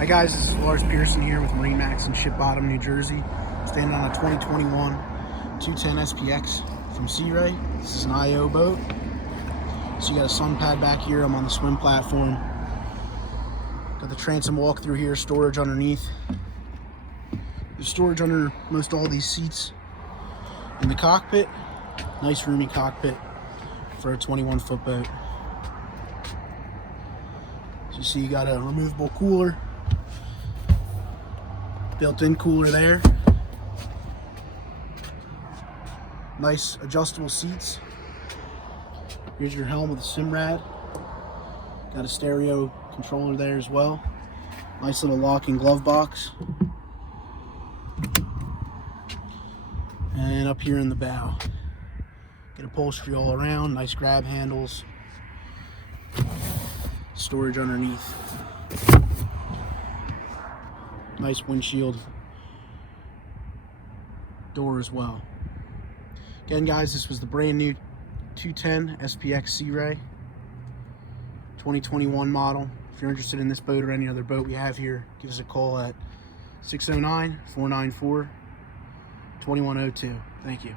Hi guys, this is Lars Pearson here with MarineMax Ship Bottom, New Jersey. Standing on a 2021 210 SPX from Sea Ray. This is an IO boat. So you got a sun pad back here. I'm on the swim platform. Got the transom walk through here, storage underneath. There's storage under most all these seats in the cockpit. Nice roomy cockpit for a 21-foot boat. So you see you got a removable cooler. Built-in cooler there. Nice adjustable seats. Here's your helm with a Simrad. Got a stereo controller there as well. Nice little lock-in glove box. And up here in the bow, get upholstery all around. Nice grab handles. Storage underneath. Nice windshield door as well. Again guys, this was the brand new 210 SPX Sea Ray 2021 model. If you're interested in this boat or any other boat we have here, give us a call at 609-494-2102. Thank you.